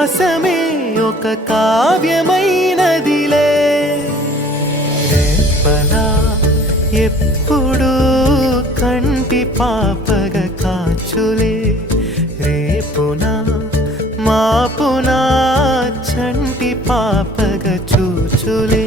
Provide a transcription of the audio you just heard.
విశ్వాసమే ఒక కావ్యమైనదిలే రేపలా ఎప్పుడు కంటి పాపగ కాచులే రేపునా మాపునా చంటి పాపగ చూచులే